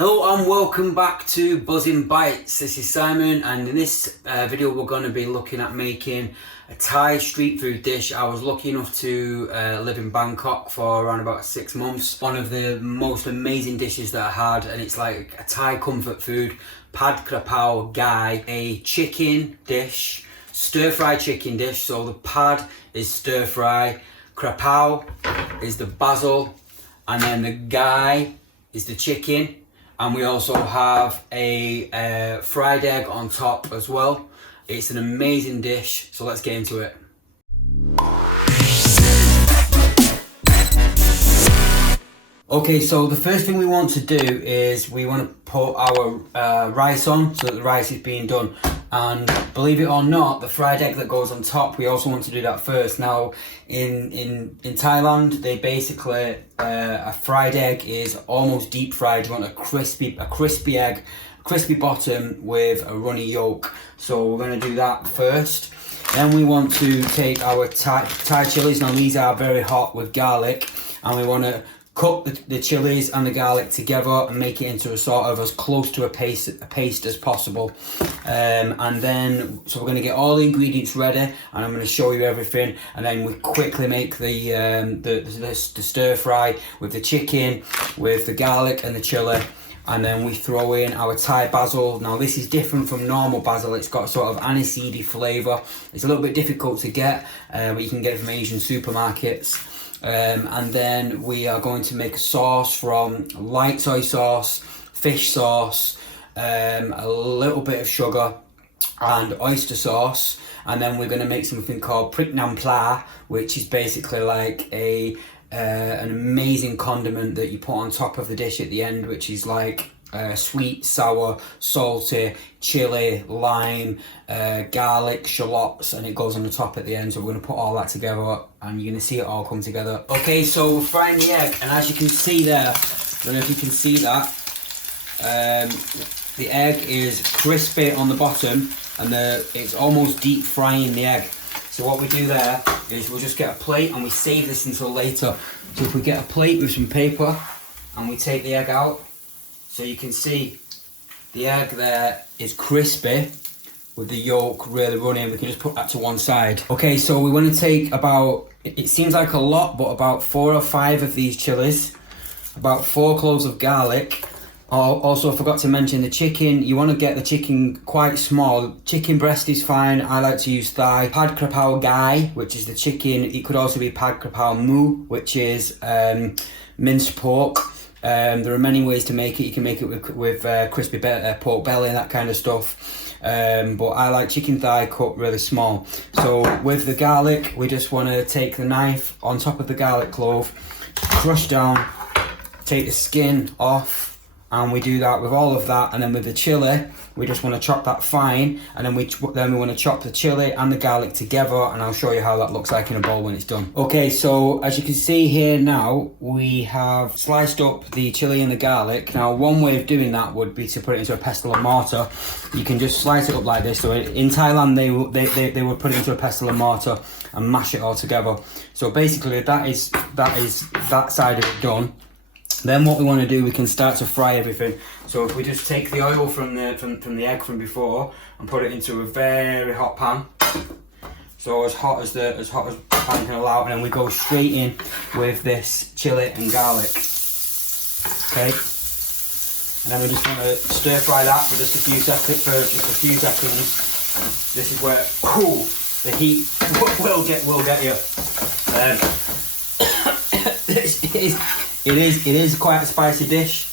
Hello and welcome back to Buzzing Bites. This is Simon, and in this video we're going to be looking at making a Thai street food dish. I was lucky enough to live in Bangkok for around about 6 months. One of the most amazing dishes that I had, and it's like a Thai comfort food, Pad Ka Prao Gai, a chicken dish, stir-fry chicken dish. So the pad is stir-fry, Kra Pao is the basil, and then the gai is the chicken. And we also have a fried egg on top as well. It's an amazing dish, so let's get into it. Okay, so the first thing we want to do is we want to put our rice on so that the rice is being done. And believe it or not, the fried egg that goes on top, we also want to do that first. Now, in Thailand, they basically, a fried egg is almost deep fried. You want a crispy egg, crispy bottom with a runny yolk. So we're going to do that first. Then we want to take our Thai chilies. Now these are very hot with garlic, and we want to cook the chilies and the garlic together and make it into a sort of as close to a paste as possible. And then, so we're going to get all the ingredients ready, and I'm going to show you everything. And then we quickly make the stir fry with the chicken, with the garlic and the chili. And then we throw in our Thai basil. Now this is different from normal basil. It's got sort of aniseedy flavour. It's a little bit difficult to get, but you can get it from Asian supermarkets. And then we are going to make a sauce from light soy sauce, fish sauce, a little bit of sugar and oyster sauce. And then we're going to make something called pla, which is basically like an amazing condiment that you put on top of the dish at the end, which is like sweet, sour, salty, chili, lime, garlic, shallots, and it goes on the top at the end. So we're going to put all that together, and you're going to see it all come together. Okay, so we're frying the egg, and as you can see there, I don't know if you can see that, the egg is crispy on the bottom, and it's almost deep frying the egg. So what we do there is we'll just get a plate, and we save this until later. So if we get a plate with some paper, and we take the egg out, so you can see the egg there is crispy with the yolk really running. We can just put that to one side. Okay, so we want to take about, it seems like a lot, but about 4 or 5 of these chilies, about 4 cloves of garlic. Also, I forgot to mention the chicken. You want to get the chicken quite small. Chicken breast is fine. I like to use thigh. Pad Ka Prao Gai, which is the chicken. It could also be Pad Ka Prao Mu, which is minced pork. There are many ways to make it. You can make it with crispy pork belly and that kind of stuff. But I like chicken thigh cut really small. So with the garlic, we just want to take the knife on top of the garlic clove, crush down, take the skin off, and we do that with all of that. And then with the chili, we just want to chop that fine, and then we want to chop the chili and the garlic together, and I'll show you how that looks like in a bowl when it's done. Okay, so as you can see here now, we have sliced up the chili and the garlic. Now one way of doing that would be to put it into a pestle and mortar. You can just slice it up like this. So in Thailand they would put it into a pestle and mortar and mash it all together. So basically that is that side of it done. Then what we want to do, we can start to fry everything. So if we just take the oil from the egg from before and put it into a very hot pan, so as hot as the pan can allow, and then we go straight in with this chili and garlic. Okay, and then we just want to stir fry that for just a few seconds. This is where the heat will get you. It is quite a spicy dish.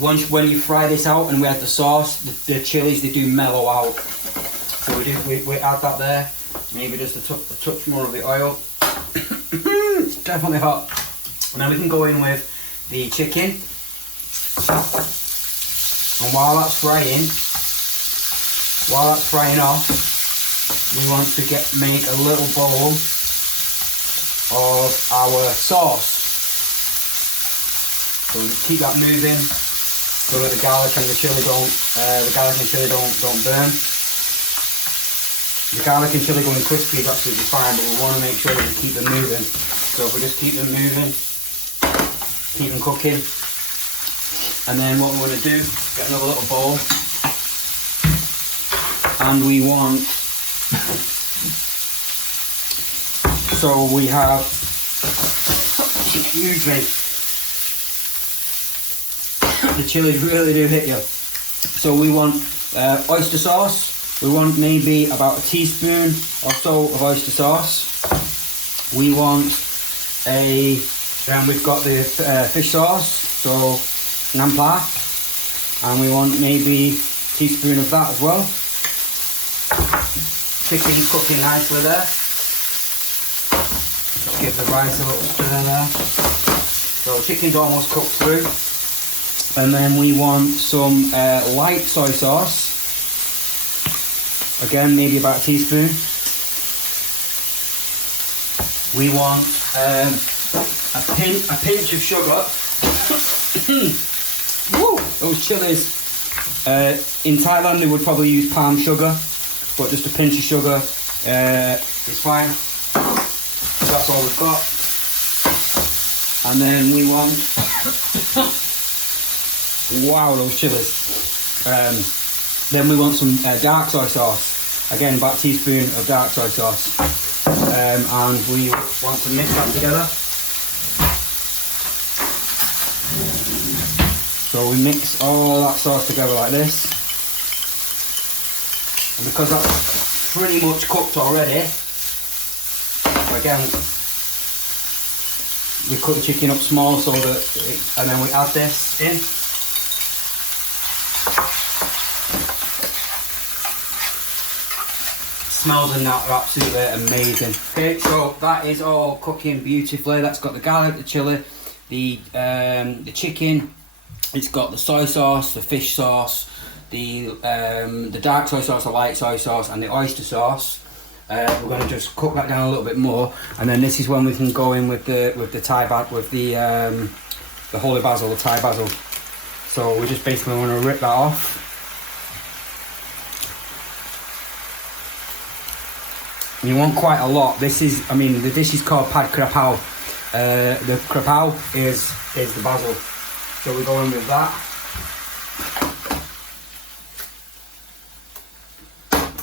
When you fry this out and we add the sauce, the chilies, they do mellow out. So we add that there. Maybe just a touch more of the oil. It's definitely hot. And then we can go in with the chicken. And while that's frying off, we want to make a little bowl of our sauce. So just keep that moving so that the garlic and the chili don't burn. The garlic and chili going crispy is absolutely fine, but we want to make sure that we keep them moving. So if we just keep them moving, keep them cooking, And then what we're going to do, get another little bowl. And we want, so we have, excuse me, the chilies really do hit you. So we want oyster sauce. We want maybe about a teaspoon or so of oyster sauce. We want then we've got the fish sauce, so nam pla, and we want maybe a teaspoon of that as well. Chicken's cooking nicely there. Just give the rice a little stir there. So chicken's almost cooked through. And then we want some light soy sauce. Again, maybe about a teaspoon. We want a pinch of sugar. Woo, those chilies. In Thailand they would probably use palm sugar, but just a pinch of sugar is fine. That's all we've got. And then we want wow, those chilies. Then we want some dark soy sauce. Again, about a teaspoon of dark soy sauce. And we want to mix that together. So we mix all that sauce together like this. And because that's pretty much cooked already, again, we cut the chicken up small so that, and then we add this in. Smells and that are absolutely amazing. Okay, so that is all cooking beautifully. That's got the garlic, the chilli, the chicken. It's got the soy sauce, the fish sauce, the dark soy sauce, the light soy sauce, and the oyster sauce. We're going to just cook that down a little bit more, and then this is when we can go in with the holy basil, the Thai basil. So we just basically want to rip that off. You want quite a lot. This is, I mean, the dish is called Pad Ka Prao. The Kra Pao is the basil. So we go in with that.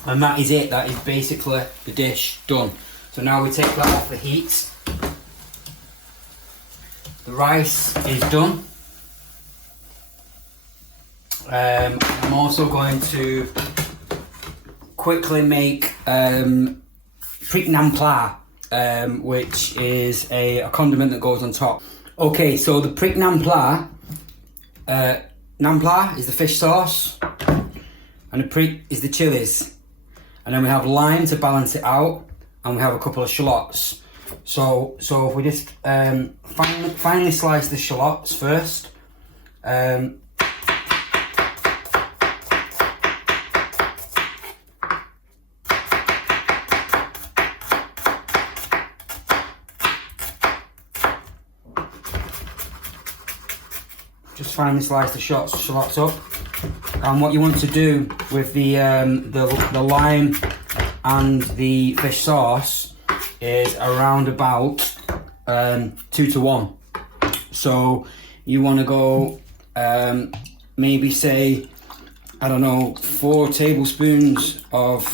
And that is it. That is basically the dish done. So now we take that off the heat. The rice is done. I'm also going to quickly make Prik Nam Pla, which is a condiment that goes on top. Okay, so the Prik Nam Pla, Nam Pla is the fish sauce, and the Prik is the chilies. And then we have lime to balance it out, and we have a couple of shallots. So if we just finely slice the shallots first. Just finely slice the shallots up, and what you want to do with the lime and the fish sauce is around about 2 to 1. So you want to go maybe say, I don't know, 4 tablespoons of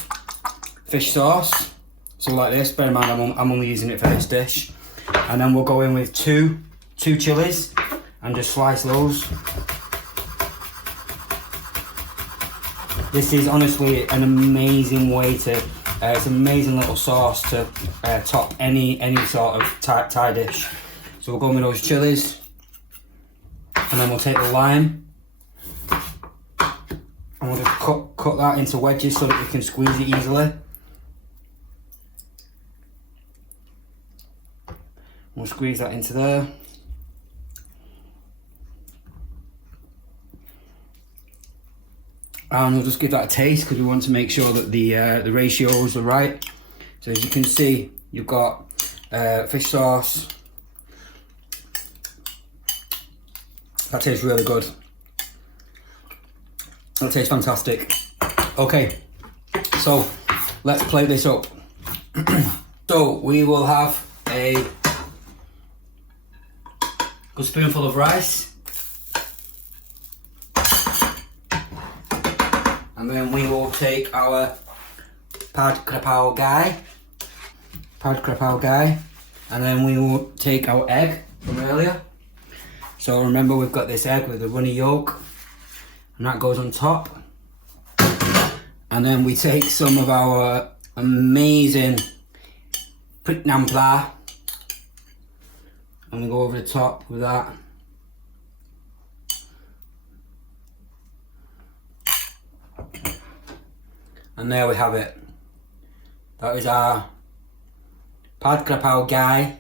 fish sauce. So like this. Bear in mind I'm only using it for this dish, and then we'll go in with two chilies. And just slice those. This is honestly an amazing way to, it's an amazing little sauce to top any sort of Thai dish. So we'll go in with those chilies, and then we'll take the lime, and we'll just cut that into wedges so that we can squeeze it easily. We'll squeeze that into there. And we'll just give that a taste because we want to make sure that the ratios are right. So as you can see, you've got fish sauce. That tastes really good. That tastes fantastic. Okay, so let's plate this up. So we will have a good spoonful of rice. And then we will take our Pad Ka Prao Gai, and then we will take our egg from earlier. So remember, we've got this egg with the runny yolk, and that goes on top. And then we take some of our amazing Pad, and we go over the top with that. And there we have it. That is our Pad Ka Prao Gai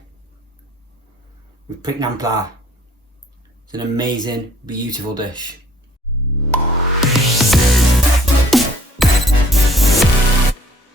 with Pad. It's an amazing, beautiful dish.